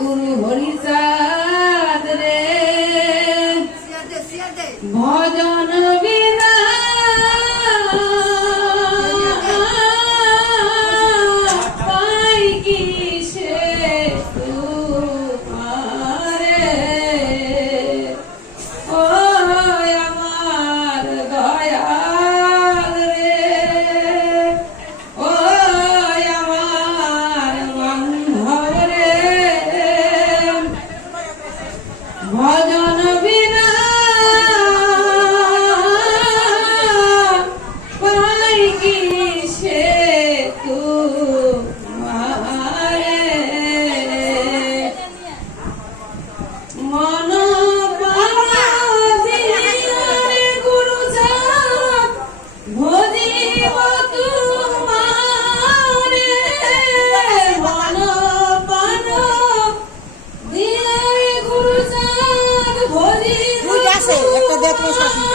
Guru একটা দেয়া তোমার শাশুড়ি।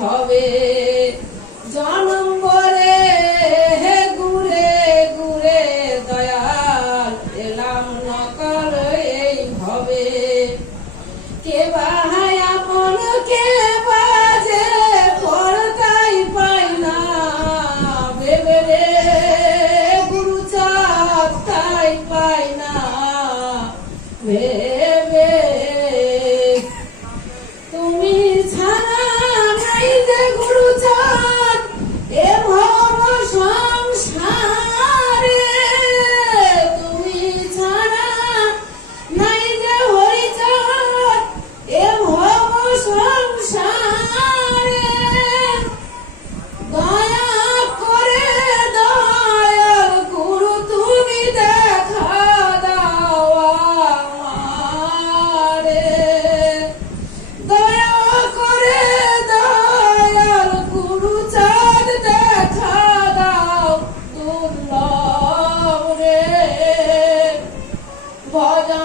ভবে জনম বলে হে ঘুরে ঘুরে দয়াল, এলাম নকল এই ভবে। কে বাহায় আপন, কে বাজে পড়তাই পাই না। ভেবে রে গুরু চাপ তাই পাই না। ভেবে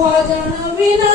ভজন বিনা